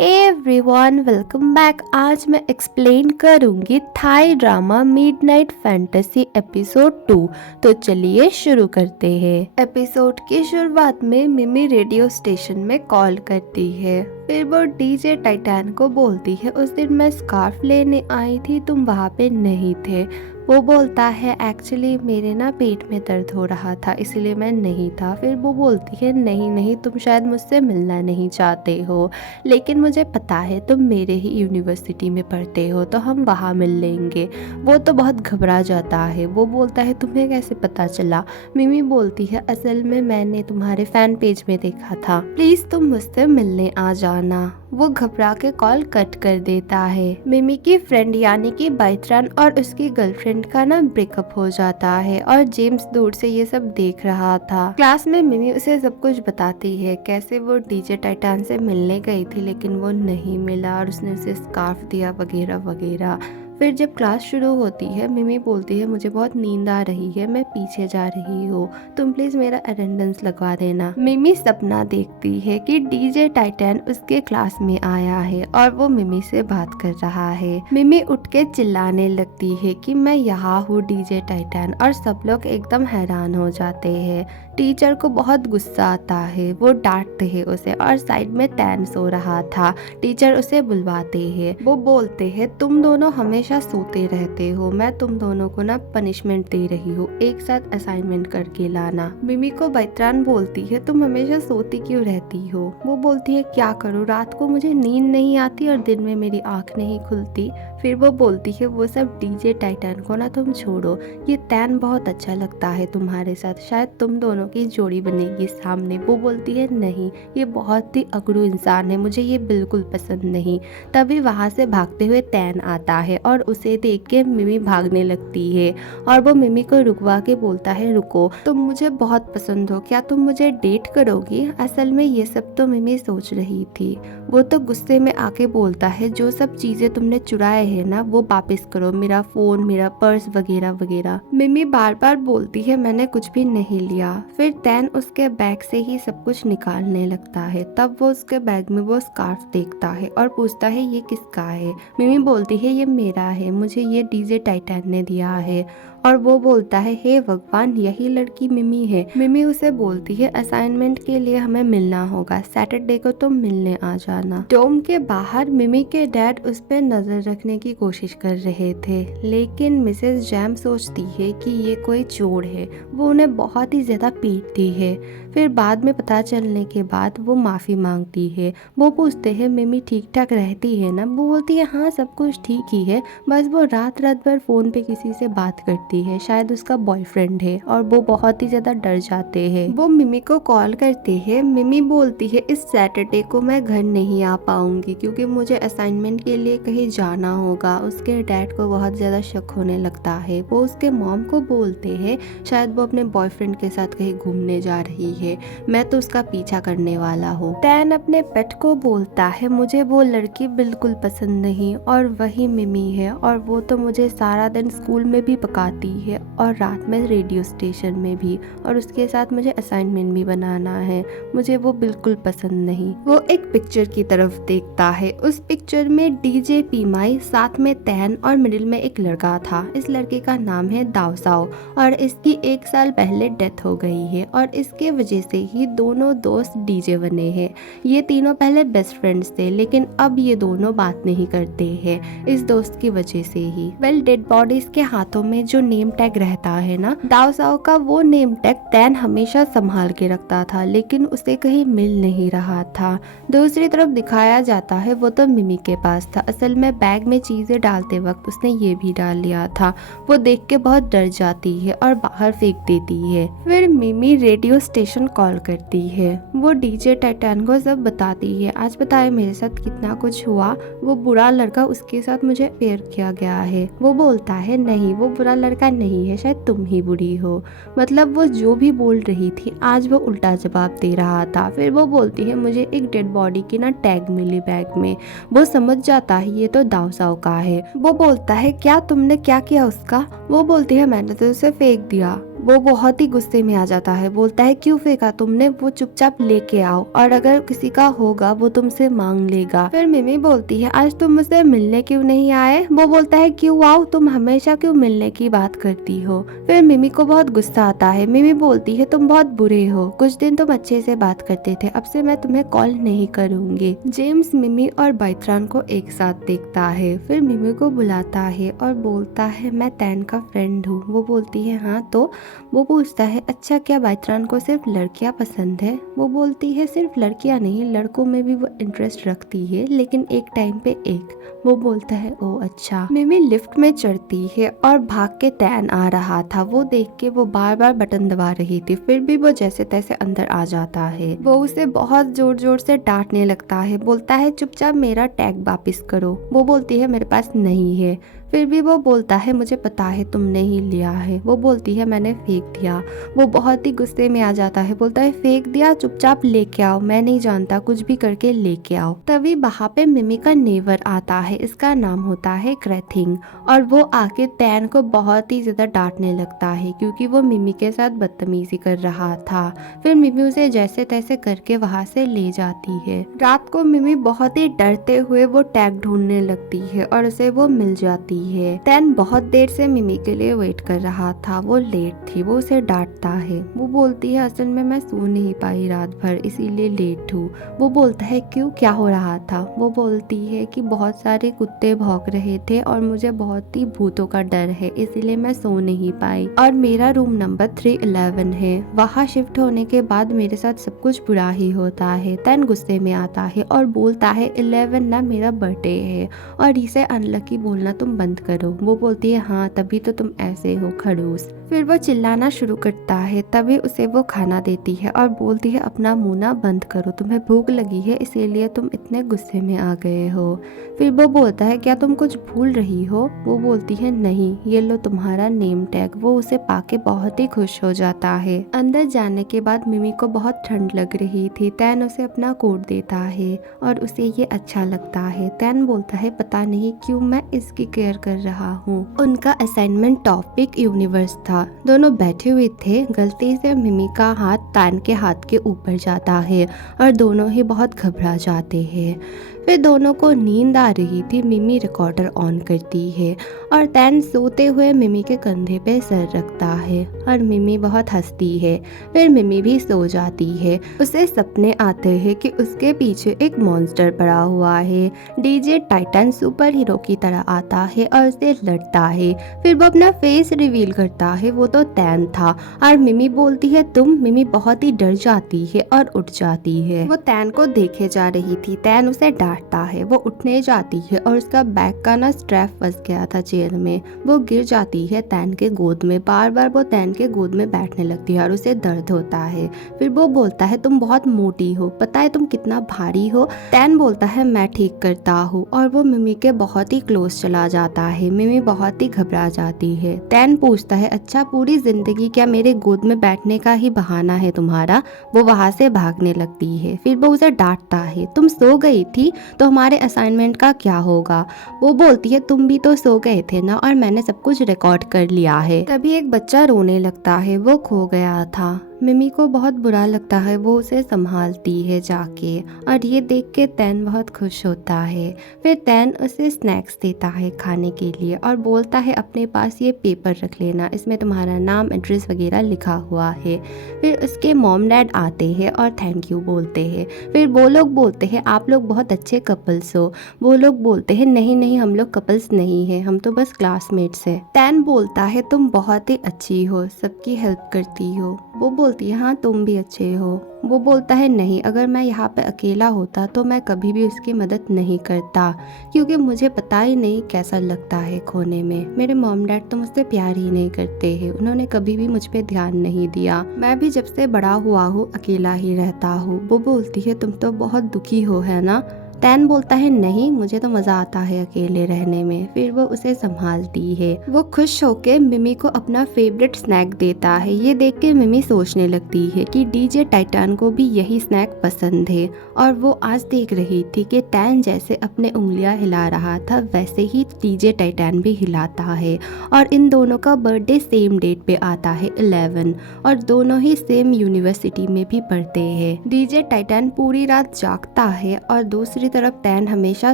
Hey everyone, welcome back. आज मैं explain करूंगी Thai drama midnight fantasy episode 2। तो चलिए शुरू करते हैं। एपिसोड की शुरुआत में मिमी रेडियो स्टेशन में कॉल करती है। फिर वो डीजे टाइटैन को बोलती है, उस दिन मैं स्कार्फ लेने आई थी, तुम वहाँ पे नहीं थे। वो बोलता है एक्चुअली मेरे ना पेट में दर्द हो रहा था इसलिए मैं नहीं था। फिर वो बोलती है नहीं नहीं, तुम शायद मुझसे मिलना नहीं चाहते हो, लेकिन मुझे पता है तुम मेरे ही यूनिवर्सिटी में पढ़ते हो तो हम वहाँ मिल लेंगे। वो तो बहुत घबरा जाता है। वो बोलता है तुम्हें कैसे पता चला? मिमी बोलती है असल में मैंने तुम्हारे फैन पेज में देखा था, प्लीज तुम मुझसे मिलने आ जाना। वो घबरा के कॉल कट कर देता है। मिमी की फ्रेंड यानी कि बाइत्रान और उसकी गर्लफ्रेंड का ना ब्रेकअप हो जाता है और जेम्स दूर से ये सब देख रहा था। क्लास में मिमी उसे सब कुछ बताती है, कैसे वो डीजे टाइटैन से मिलने गई थी लेकिन वो नहीं मिला और उसने उसे स्कार्फ दिया वगैरह वगैरह। फिर जब क्लास शुरू होती है मिमी बोलती है मुझे बहुत नींद आ रही है, मैं पीछे जा रही हूँ, तुम प्लीज मेरा अटेंडेंस लगवा देना। मिमी सपना देखती है कि डीजे टाइटैन उसके क्लास में आया है और वो मिमी से बात कर रहा है। मिमी उठ के चिल्लाने लगती है कि मैं यहाँ हूँ डीजे टाइटैन, और सब लोग एकदम हैरान हो जाते हैं। टीचर को बहुत गुस्सा आता है, वो डांटते हैं उसे और साइड में टैन सो रहा था। टीचर उसे बुलवाते हैं। वो बोलते हैं तुम दोनों हमेशा सोते रहते हो, मैं तुम दोनों को ना पनिशमेंट दे रही हूँ, एक साथ असाइनमेंट करके लाना। मिमी को बैत्रान बोलती है तुम हमेशा सोती क्यों रहती हो? वो बोलती है क्या करूँ, रात को मुझे नींद नहीं आती और दिन में मेरी आँख नहीं खुलती। फिर वो बोलती है वो सब डीजे टाइटैन को ना तुम छोड़ो, ये टैन बहुत अच्छा लगता है तुम्हारे साथ, शायद तुम दोनों की जोड़ी बनेगी सामने। वो बोलती है नहीं, ये बहुत ही अगड़ू इंसान है, मुझे ये बिल्कुल पसंद नहीं। तभी वहाँ से भागते हुए टैन आता है और उसे देख के मिमी भागने लगती है और वो मिमी को रुकवा के बोलता है रुको, तुम मुझे बहुत पसंद हो, क्या तुम मुझे डेट करोगी? असल में ये सब तो मिमी सोच रही थी। वो तो गुस्से में आके बोलता है जो सब चीजें तुमने चुराए है ना वो वापस करो, मेरा फोन, मेरा पर्स वगैरह वगैरह। मिमी बार बार बोलती है मैंने कुछ भी नहीं लिया। फिर टैन उसके बैग से ही सब कुछ निकालने लगता है। तब वो उसके बैग में वो स्कार्फ देखता है और पूछता है ये किसका है? मिमी बोलती है ये मेरा है, मुझे ये डीजे टाइटैन ने दिया है। और वो बोलता है हे भगवान, यही लड़की मिमी है। मिमी उसे बोलती है असाइनमेंट के लिए हमें मिलना होगा, सैटरडे को तुम मिलने आ जाना। डोम के बाहर मिमी के डैड उस पर नजर रखने की कोशिश कर रहे थे, लेकिन मिसेस जैम सोचती है कि ये कोई चोर है। वो उन्हें बहुत ही ज्यादा पीटती है। फिर बाद में पता चलने के बाद वो माफी मांगती है। वो पूछते हैं मिमी ठीक ठाक रहती है ना? वो बोलती है हाँ सब कुछ ठीक ही है, बस वो रात रात भर फोन पे किसी से बात करती है, शायद उसका बॉयफ्रेंड है। और वो बहुत ही ज्यादा डर जाते हैं। वो मिमी को कॉल करते हैं। मिमी बोलती है इस सैटरडे को मैं घर नहीं आ पाऊंगी क्योंकि मुझे असाइनमेंट के लिए कहीं जाना होगा। उसके डैड को बहुत ज्यादा शक होने लगता है। वो उसके मॉम को बोलते हैं शायद वो अपने बॉयफ्रेंड के साथ कहीं घूमने जा रही है, मैं तो उसका पीछा करने वाला हूँ। टैन अपने पेट को बोलता है मुझे वो लड़की बिल्कुल पसंद नहीं और वही मिमी है, और वो तो मुझे सारा दिन स्कूल में भी पकाती है और रात में रेडियो स्टेशन में भी, और उसके साथ मुझे असाइनमेंट भी बनाना है, मुझे वो बिल्कुल पसंद नहीं। वो एक पिक्चर की तरफ देखता है। उस पिक्चर में डीजे पीमाई, साथ में टैन और मिडिल में एक लड़का था। इस लड़के का नाम है दावसाओ और इसकी 1 साल पहले डेथ हो गई है और इसके वजह से ही दोनों दोस्त डीजे बने हैं। ये तीनों पहले बेस्ट फ्रेंड्स थे लेकिन अब ये दोनों बात नहीं करते हैं इस दोस्त की वजह से ही। डेड बॉडीज के हाथों में जो नेम टैग रहता है ना, दावसाओ का वो नेम टैग टैन हमेशा संभाल के रखता था लेकिन उसे कहीं मिल नहीं रहा था। दूसरी तरफ दिखाया जाता है वो तो मिमी के पास था। असल में बैग में चीजें डालते वक्त उसने ये भी डाल लिया था। वो देख के बहुत डर जाती है और बाहर फेंक देती है। फिर मिमी रेडियो स्टेशन कॉल करती है। वो डीजे टाइटैन को सब बताती है, आज बताए मेरे साथ कितना कुछ हुआ, वो बुरा लड़का उसके साथ मुझे पेयर किया गया है। वो बोलता है नहीं वो बुरा लड़का नहीं है, शायद तुम ही बुरी हो। मतलब वो जो भी बोल रही थी आज वो उल्टा जवाब दे रहा था। फिर वो बोलती है मुझे एक डेड बॉडी की ना टैग मिली बैग में। वो समझ जाता है ये तो दावसाओ का है। वो बोलता है क्या तुमने क्या किया उसका? वो बोलती है मैंने तो उसे फेंक दिया। वो बहुत ही गुस्से में आ जाता है, बोलता है क्यों फेंका तुमने, वो चुपचाप लेके आओ और अगर किसी का होगा वो तुमसे मांग लेगा। फिर मिमी बोलती है आज तुम मुझसे मिलने क्यों नहीं आए। वो बोलता है क्यों आओ, तुम हमेशा क्यों मिलने की बात करती हो। फिर मिमी को बहुत गुस्सा आता है। मिमी बोलती है तुम बहुत बुरे हो, कुछ दिन तुम अच्छे से बात करते थे, अब से मैं तुम्हें कॉल नहीं करूंगी। जेम्स मिमी और बाइत्रान को एक साथ देखता है, फिर मिमी को बुलाता है और बोलता है मैं तैन का फ्रेंड हूँ। वो बोलती है हाँ तो। वो पूछता है अच्छा क्या बाइत्रान को सिर्फ लड़कियां पसंद है। वो बोलती है सिर्फ लड़कियां नहीं, लड़कों में भी वो इंटरेस्ट रखती है, लेकिन एक टाइम पे एक। वो बोलता है ओ अच्छा। मिमी लिफ्ट में चढ़ती है और भाग के तैन आ रहा था। वो देख के वो बार बार बटन दबा रही थी, फिर भी वो जैसे तैसे अंदर आ जाता है। वो उसे बहुत जोर जोर से डांटने लगता है, बोलता है चुपचाप मेरा टैग वापस करो। वो बोलती है मेरे पास नहीं है। फिर भी वो बोलता है मुझे पता है तुमने ही लिया है। वो बोलती है मैंने फेंक दिया। वो बहुत ही गुस्से में आ जाता है, बोलता है फेंक दिया, चुपचाप लेके आओ, मैं नहीं जानता, कुछ भी करके लेके आओ। तभी वहाँ पे मिमी का नेवर आता है, इसका नाम होता है क्रैथिंग, और वो आके तैन को बहुत ही ज्यादा डांटने लगता है क्योंकि वो मिमी के साथ बदतमीजी कर रहा था। फिर मिमी उसे जैसे तैसे करके वहाँ से ले जाती है। रात को मिमी बहुत ही डरते हुए वो टैग ढूंढने लगती है और उसे वो मिल जाती है। तैन बहुत देर से मिमी के लिए वेट कर रहा था, वो लेट थी। वो उसे डांटता है। वो बोलती है असल में मैं सो नहीं पाई रात भर, इसीलिए लेट हूँ। वो बोलता है क्यों, क्या हो रहा था। वो बोलती है कि बहुत सारे कुत्ते भौंक रहे थे और मुझे बहुत ही भूतों का डर है, इसीलिए मैं सो नहीं पाई, और मेरा रूम नंबर 311 है। वहाँ शिफ्ट होने के बाद मेरे साथ सब कुछ बुरा ही होता है। तैन गुस्से में आता है और बोलता है 11 ना मेरा बर्थडे है, और इसे अनलकी बोलना तुम बंद करो। वो बोलती है हाँ तभी तो तुम ऐसे हो खड़ूस। फिर वो चिल्लाना शुरू करता है, तभी उसे वो खाना देती है और बोलती है अपना मुंह ना बंद करो, तुम्हें भूख लगी है इसीलिए तुम इतने गुस्से में आ गए हो। फिर वो बोलता है क्या तुम कुछ भूल रही हो। वो बोलती है नहीं, ये लो तुम्हारा नेम टैग। वो उसे पाके बहुत ही खुश हो जाता है। अंदर जाने के बाद मिमी को बहुत ठंड लग रही थी। तैन उसे अपना कोट देता है और उसे ये अच्छा लगता है। तैन बोलता है पता नहीं क्यों मैं इसकी केयर कर रहा हूँ। उनका असाइनमेंट टॉपिक यूनिवर्स था। दोनों बैठे हुए थे, गलती से मिमी का हाथ तैन के हाथ के ऊपर जाता है और दोनों ही बहुत घबरा जाते हैं। फिर दोनों को नींद आ रही थी। मिमी रिकॉर्डर ऑन करती है और तैन सोते हुए मिमी के कंधे पे सर रखता है और मिमी बहुत हंसती है। फिर मिमी भी सो जाती है। उसे सपने आते हैं कि उसके पीछे एक मॉन्स्टर पड़ा हुआ है। डीजे टाइटन सुपर हीरो की तरह आता है और उसे लड़ता है। फिर वो अपना फेस रिवील करता है, वो तो तैन था। और मिमी बोलती है तुम। मिमी बहुत ही डर जाती है और उठ जाती है। वो तैन को देखे जा रही थी। तैन उसे डांटता है। वो उठने जाती है और उसका बैग का ना स्ट्रैप फंस गया था चेयर में। वो गिर जाती है तैन के गोद में। बार बार वो तैन के गोद में बैठने लगती है और उसे दर्द होता है। फिर वो बोलता है तुम बहुत मोटी हो, पता है तुम कितना भारी हो। तैन बोलता है मैं ठीक करता हूँ, और वो मिमी के बहुत ही क्लोज चला जाता है। मिमी बहुत ही घबरा जाती है। तैन पूछता है अच्छा पूरी जिंदगी क्या मेरे गोद में बैठने का ही बहाना है तुम्हारा। वो वहाँ से भागने लगती है। फिर वो उसे डांटता है तुम सो गई थी तो हमारे असाइनमेंट का क्या होगा। वो बोलती है तुम भी तो सो गए थे ना, और मैंने सब कुछ रिकॉर्ड कर लिया है। तभी एक बच्चा रोने लगता है, वो खो गया था। मिमी को बहुत बुरा लगता है। वो उसे संभालती है जाके, और ये देख के तैन बहुत खुश होता है। फिर तैन उसे स्नैक्स देता है खाने के लिए और बोलता है अपने पास ये पेपर रख लेना, इसमें तुम्हारा नाम एड्रेस वगैरह लिखा हुआ है। फिर उसके मॉम डैड आते हैं और थैंक यू बोलते हैं। फिर वो लोग बोलते हैं आप लोग बहुत अच्छे कपल्स हो। वो लोग बोलते हैं नहीं नहीं हम लोग कपल्स नहीं है, हम तो बस क्लासमेट्स है। तैन बोलता है तुम बहुत ही अच्छी हो, सबकी हेल्प करती हो। वो बोलती है हाँ तुम भी अच्छे हो। वो बोलता है नहीं, अगर मैं यहाँ पे अकेला होता तो मैं कभी भी उसकी मदद नहीं करता, क्योंकि मुझे पता ही नहीं कैसा लगता है खोने में। मेरे मॉम डैड तो मुझसे प्यार ही नहीं करते हैं, उन्होंने कभी भी मुझ पे ध्यान नहीं दिया। मैं भी जब से बड़ा हुआ हूँ अकेला ही रहता हूँ। वो बोलती है तुम तो बहुत दुखी हो है ना। तैन बोलता है नहीं, मुझे तो मजा आता है अकेले रहने में। फिर वो उसे संभालती है। वो खुश होके मिमी को अपना फेवरेट स्नैक देता है। ये देख के मिमी सोचने लगती है कि डीजे टाइटैन को भी यही स्नैक पसंद है और वो आज देख रही थी कि तैन जैसे अपने उंगलियां हिला रहा था वैसे ही डीजे टाइटैन भी हिलाता है। और इन दोनों का बर्थडे सेम डेट पे आता है 11 और दोनों ही सेम यूनिवर्सिटी में भी पढ़ते हैं। डीजे टाइटैन पूरी रात जागता है और दूसरी तरफ तैन हमेशा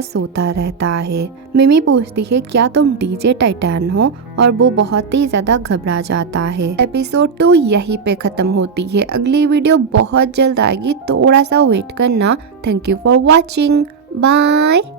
सोता रहता है। मिमी पूछती है क्या तुम डीजे टाइटैन हो और वो बहुत ही ज्यादा घबरा जाता है। एपिसोड 2 यहीं पे खत्म होती है। अगली वीडियो बहुत जल्द आएगी, थोड़ा सा वेट करना। Thank you for watching, bye.